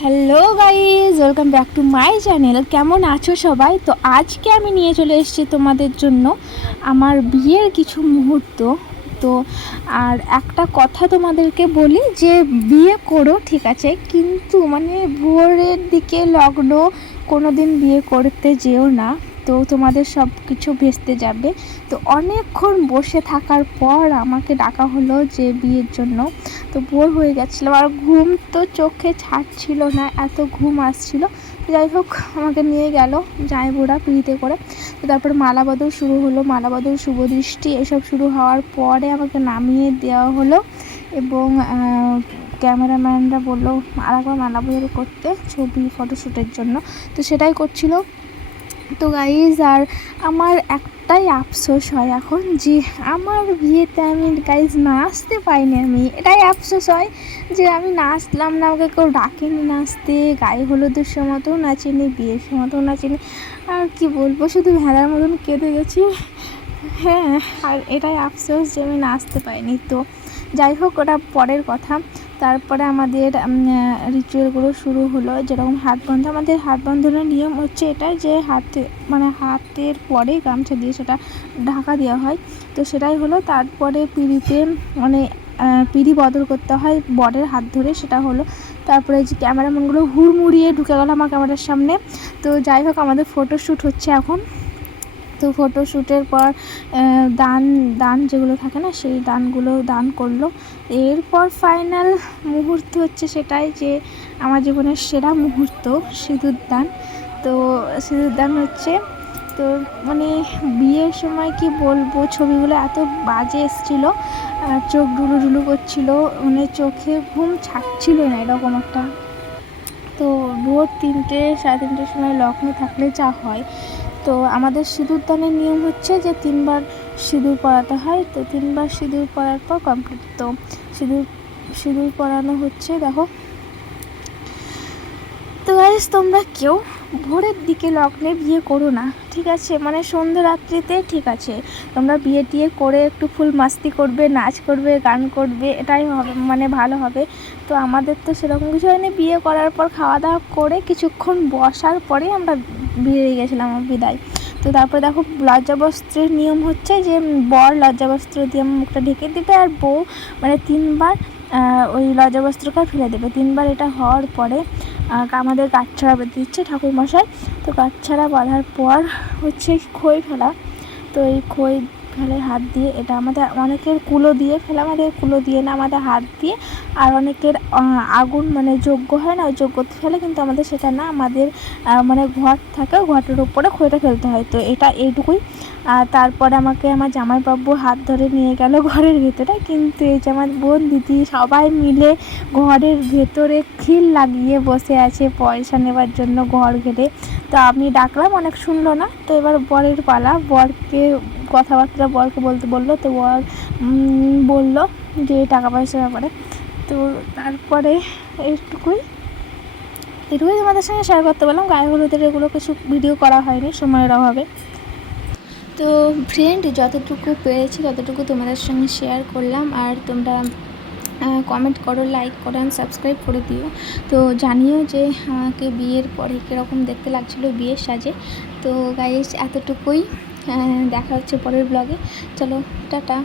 Hello guys, welcome back to my channel. কেমন আছো সবাই? তো আজকে আমি নিয়ে চলে এসেছি তোমাদের জন্য আমার বিয়ের কিছু মুহূর্ত। তো আর একটা কথা তোমাদেরকে বলি যে বিয়ে করো ঠিক আছে, কিন্তু মানে ভোরের দিকে লগ্ন কোনো দিন বিয়ে করতে যেও না, তো তোমাদের সব কিছু ভেস্তে যাবে। তো অনেকক্ষণ বসে থাকার পর আমাকে ডাকা হলো যে বিয়ের জন্য। তো বোর হয়ে গেছিলো আর ঘুম তো চোখে ছাড়ছিল না, এত ঘুম আসছিল। যাই হোক, আমাকে নিয়ে গেল জামাইবুড়া পিড়িতে করে। তো তারপর মালাবদল শুরু হলো, মালাবদল শুভদৃষ্টি এসব শুরু হওয়ার পরে আমাকে নামিয়ে দেওয়া হলো এবং ক্যামেরাম্যানরা বললো আরেকবার মালাবদল করতে, ছবি ফটোশ্যুটের জন্য। তো সেটাই করছিল। তো গাইজ, আর আমার একটাই আফসোস হয় এখন যে আমার বিয়েতে আমি গাইজ নাচতে পাইনি। আমি এটাই আফসোস হয় যে আমি নাচলাম না, আমাকে কেউ ডাকেনি নাচতে, গায়ে হলুদের সময়তেও নাচিনি, বিয়ের সময়তেও নাচিনি। আর কি বলবো, শুধু ভেড়ার মতন কেঁদে গেছি। হ্যাঁ, আর এটাই আফসোস যে আমি নাচতে পাইনি। তো যাই হোক, ওটা পরের কথা। তারপরে আমাদের রিচুয়ালগুলো শুরু হলো, যেরকম হাত বন্ধ। আমাদের হাত বন্ধনের নিয়ম হচ্ছে এটা যে হাতের পরে গামছা দিয়ে সেটা ঢাকা দেওয়া হয়। তো সেটাই হলো। তারপরে পিঁড়িতে মানে পিঁড়ি বদল করতে হয় বরের হাত ধরে, সেটা হলো। তারপরে যে ক্যামেরাম্যানগুলো হুড়মুড়িয়ে ঢুকে গেল আমার ক্যামেরার সামনে। তো যাই হোক, আমাদের ফটোশ্যুট হচ্ছে এখন। তো ফটোশ্যুটের পর দান যেগুলো থাকে না, সেই দানগুলো দান করলো। এরপর ফাইনাল মুহূর্ত হচ্ছে সেটাই যে আমার জীবনের সেরা মুহূর্ত, সিঁদুর দান। তো সিঁদুর দান হচ্ছে, তো মানে বিয়ের সময় কি বলবো, ছবিগুলো এত বাজে এসেছিলো, চোখ ঢুলু ঢুলু করছিলো, মানে চোখে ঘুম ছাড়ছিল না, এরকম একটা। তো ভোর 3টে সাড়ে 3টের সময় লগ্ন থাকলে যা হয়। তো আমাদের সিঁদুর দানের নিয়ম হচ্ছে যে 3বার সিঁদুর পরাতে হয়। তো 3বার সিঁদুর পরার পর কমপ্লিট। তো সিঁদুর পরানো হচ্ছে, দেখো। তো গাইস, তোমরা কেউ ভোরের দিকে লগ্নে বিয়ে করো না, ঠিক আছে? মানে সন্ধ্যে রাত্রিতে ঠিক আছে, তোমরা বিয়ে টিয়ে করে একটু ফুল মাস্তি করবে, নাচ করবে, গান করবে, এটাই হবে, মানে ভালো হবে। তো আমাদের তো সেরকম কিছু হয়নি। বিয়ে করার পর খাওয়া দাওয়া করে কিছুক্ষণ বসার পরেই আমরা বেরিয়ে গেছিলাম বিদায়। তো তারপরে দেখো, লজ্জাবস্ত্রের নিয়ম হচ্ছে যে বর লজ্জাবস্ত্র দিয়ে মুখটা ঢেকে দেবে, আর বউ মানে 3বার ওই লজ্জাবস্ত্রটা ফেলে দেবে। 3বার এটা হওয়ার পরে আমাদের গাঁটছড়া বেঁধে দিচ্ছে ঠাকুরমশাই। তো গাঁটছড়া বাঁধার পর হচ্ছে খই ফেলা। তো এই খই ফেলে হাত দিয়ে, এটা আমাদের অনেকের কুলো দিয়ে ফেলে, আমাদের কুলো দিয়ে না, আমাদের হাত দিয়ে। আর অনেকের আগুন মানে যজ্ঞ হয় না, ওই যজ্ঞতে ফেলে, কিন্তু আমাদের সেটা না, আমাদের মানে ঘট থাকে, ঘটের উপরে খইটা ফেলতে হয়। তো এটা এইটুকুই। আর তারপরে আমাকে আমার জামাইবাবু হাত ধরে নিয়ে গেল ঘরের ভেতরে, কিন্তু এই যে আমার বোন দিদি সবাই মিলে ঘরের ভেতরে খিল লাগিয়ে বসে আছে পয়সা নেবার জন্য ঘর ঘেরে। তো আমি ডাকলাম, অনেক শুনলো না। তো এবার বরের পালা, বরকে কথাবার্তা বরকে বলতে বললো। তো বর বললো যে টাকা পয়সার ব্যাপারে। তো তারপরে এটুকুই তোমাদের সঙ্গে শেয়ার করতে পারলাম। গায়ে হলুদের এগুলো কিছু ভিডিও করা হয়নি সময়ের অভাবে। তো ফ্রেন্ড, যতটুকু পেরেছি ততটুকু তোমাদের সঙ্গে শেয়ার করলাম। আর তোমরা কমেন্ট করো, লাইক করো, সাবস্ক্রাইব করে দিও। তো জানিও যে আমাকে বিয়ের পরে কীরকম দেখতে লাগছিলো বিয়ের সাজে। তো গাইস, এতটুকুই। দেখা হচ্ছে পরের ব্লগে। চলো, টাটা।